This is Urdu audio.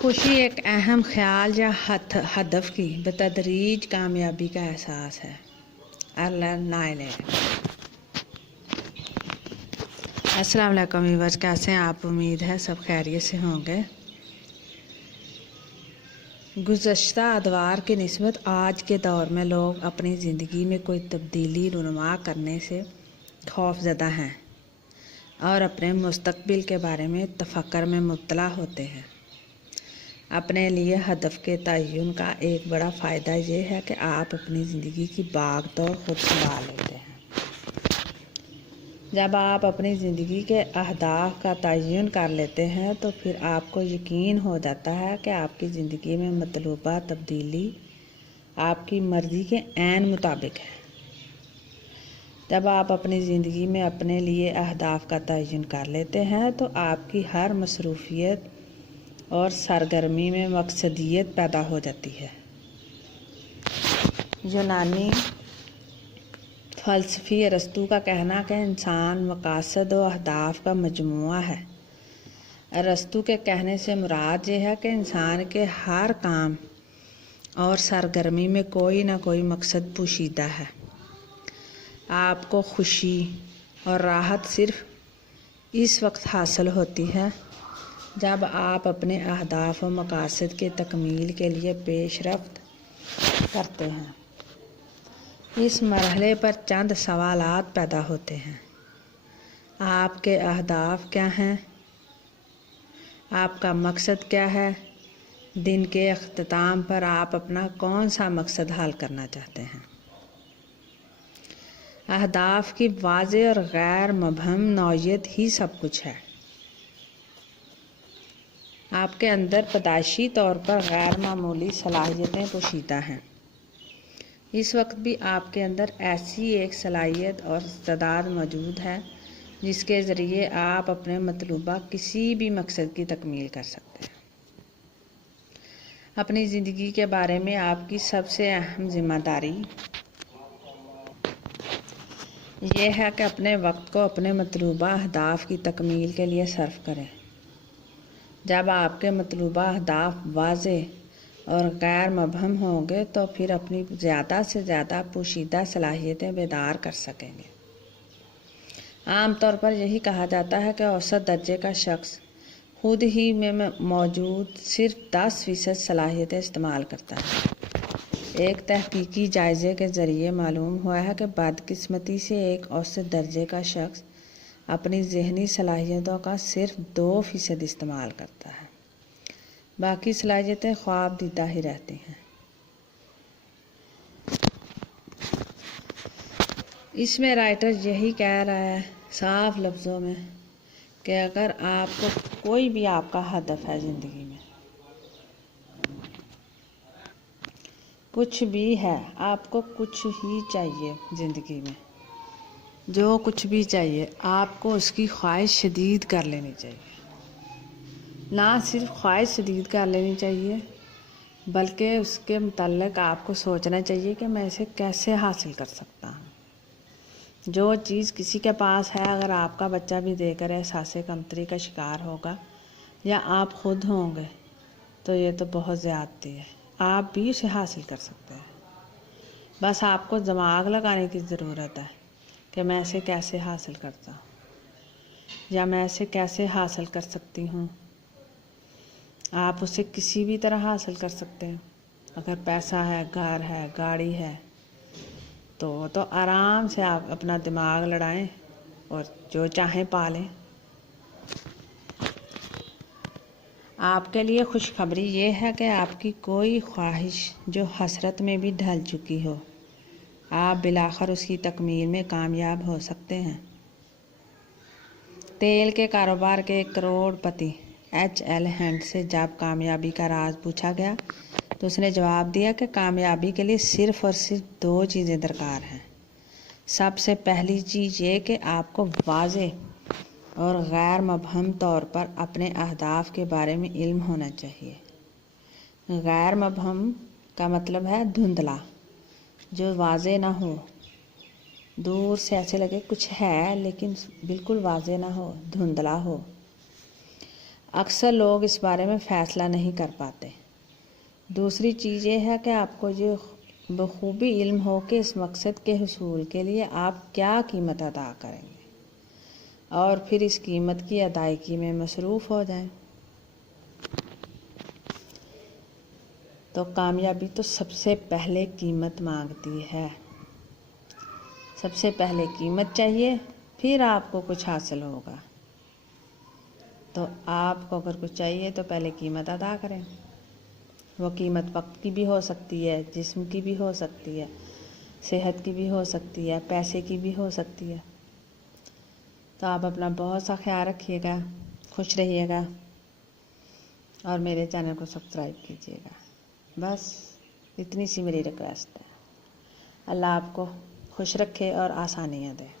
خوشی ایک اہم خیال یا ہدف کی بتدریج کامیابی کا احساس ہے۔ السلام علیکم ویورز، کیسے ہیں آپ؟ امید ہے سب خیریت سے ہوں گے۔ گزشتہ ادوار کی نسبت آج کے دور میں لوگ اپنی زندگی میں کوئی تبدیلی رونما کرنے سے خوف زدہ ہیں اور اپنے مستقبل کے بارے میں تفکر میں مبتلا ہوتے ہیں۔ اپنے لیے ہدف کے تعین کا ایک بڑا فائدہ یہ ہے کہ آپ اپنی زندگی کی باغ دوڑ خود سنبھال لیتے ہیں۔ جب آپ اپنی زندگی کے اہداف کا تعین کر لیتے ہیں تو پھر آپ کو یقین ہو جاتا ہے کہ آپ کی زندگی میں مطلوبہ تبدیلی آپ کی مرضی کے عین مطابق ہے۔ جب آپ اپنی زندگی میں اپنے لیے اہداف کا تعین کر لیتے ہیں تو آپ کی ہر مصروفیت اور سرگرمی میں مقصدیت پیدا ہو جاتی ہے۔ یونانی فلسفی ارسطو کا کہنا کہ انسان مقاصد و اہداف کا مجموعہ ہے۔ ارسطو کے کہنے سے مراد یہ ہے کہ انسان کے ہر کام اور سرگرمی میں کوئی نہ کوئی مقصد پوشیدہ ہے۔ آپ کو خوشی اور راحت صرف اس وقت حاصل ہوتی ہے جب آپ اپنے اہداف و مقاصد کے تکمیل کے لیے پیش رفت کرتے ہیں۔ اس مرحلے پر چند سوالات پیدا ہوتے ہیں۔ آپ کے اہداف کیا ہیں؟ آپ کا مقصد کیا ہے؟ دن کے اختتام پر آپ اپنا کون سا مقصد حل کرنا چاہتے ہیں؟ اہداف کی واضح اور غیر مبہم نوعیت ہی سب کچھ ہے۔ آپ کے اندر پیدائشی طور پر غیر معمولی صلاحیتیں پوشیدہ ہیں۔ اس وقت بھی آپ کے اندر ایسی ایک صلاحیت اور استعداد موجود ہے جس کے ذریعے آپ اپنے مطلوبہ کسی بھی مقصد کی تکمیل کر سکتے ہیں۔ اپنی زندگی کے بارے میں آپ کی سب سے اہم ذمہ داری یہ ہے کہ اپنے وقت کو اپنے مطلوبہ اہداف کی تکمیل کے لیے صرف کریں۔ جب آپ کے مطلوبہ اہداف واضح اور غیر مبہم ہوں گے تو پھر اپنی زیادہ سے زیادہ پوشیدہ صلاحیتیں بیدار کر سکیں گے۔ عام طور پر یہی کہا جاتا ہے کہ اوسط درجے کا شخص خود ہی میں موجود صرف 10% صلاحیتیں استعمال کرتا ہے۔ ایک تحقیقی جائزے کے ذریعے معلوم ہوا ہے کہ بدقسمتی سے ایک اوسط درجے کا شخص اپنی ذہنی صلاحیتوں کا صرف 2% استعمال کرتا ہے، باقی صلاحیتیں خواب دیدہ ہی رہتی ہیں۔ اس میں رائٹر یہی کہہ رہا ہے صاف لفظوں میں کہ اگر آپ کو کوئی بھی آپ کا ہدف ہے زندگی میں، کچھ بھی ہے، آپ کو کچھ ہی چاہیے زندگی میں، جو کچھ بھی چاہیے آپ کو اس کی خواہش شدید کر لینی چاہیے۔ نہ صرف خواہش شدید کر لینی چاہیے بلکہ اس کے متعلق آپ کو سوچنا چاہیے کہ میں اسے کیسے حاصل کر سکتا ہوں۔ جو چیز کسی کے پاس ہے، اگر آپ کا بچہ بھی دے کر احساس کمتری کا شکار ہوگا یا آپ خود ہوں گے تو یہ تو بہت زیادتی ہے۔ آپ بھی اسے حاصل کر سکتے ہیں، بس آپ کو دماغ لگانے کی ضرورت ہے کہ میں اسے کیسے حاصل کرتا ہوں یا میں اسے کیسے حاصل کر سکتی ہوں۔ آپ اسے کسی بھی طرح حاصل کر سکتے ہیں۔ اگر پیسہ ہے، گھر ہے، گاڑی ہے تو آرام سے آپ اپنا دماغ لڑائیں اور جو چاہیں پالیں۔ آپ کے لیے خوشخبری یہ ہے کہ آپ کی کوئی خواہش جو حسرت میں بھی ڈھل چکی ہو، آپ بالآخر اس کی تکمیل میں کامیاب ہو سکتے ہیں۔ تیل کے کاروبار کے ایک کروڑ پتی ایچ ایل ہنٹ سے جب کامیابی کا راز پوچھا گیا تو اس نے جواب دیا کہ کامیابی کے لیے صرف اور صرف 2 چیزیں درکار ہیں۔ سب سے پہلی چیز یہ کہ آپ کو واضح اور غیر مبہم طور پر اپنے اہداف کے بارے میں علم ہونا چاہیے۔ غیر مبہم کا مطلب ہے دھندلا، جو واضح نہ ہو، دور سے ایسے لگے کچھ ہے لیکن بالکل واضح نہ ہو، دھندلا ہو۔ اکثر لوگ اس بارے میں فیصلہ نہیں کر پاتے۔ دوسری چیز یہ ہے کہ آپ کو یہ بخوبی علم ہو کہ اس مقصد کے حصول کے لیے آپ کیا قیمت ادا کریں گے اور پھر اس قیمت کی ادائیگی میں مصروف ہو جائیں۔ تو کامیابی تو سب سے پہلے قیمت مانگتی ہے۔ سب سے پہلے قیمت چاہیے، پھر آپ کو کچھ حاصل ہوگا۔ تو آپ کو اگر کچھ چاہیے تو پہلے قیمت ادا کریں۔ وہ قیمت وقت کی بھی ہو سکتی ہے، جسم کی بھی ہو سکتی ہے، صحت کی بھی ہو سکتی ہے، پیسے کی بھی ہو سکتی ہے۔ تو آپ اپنا بہت سا خیال رکھیے گا، خوش رہیے گا اور میرے چینل کو سبسکرائب کیجیے گا۔ بس اتنی سی میری ریکویسٹ ہے۔ اللہ آپ کو خوش رکھے اور آسانیاں دے۔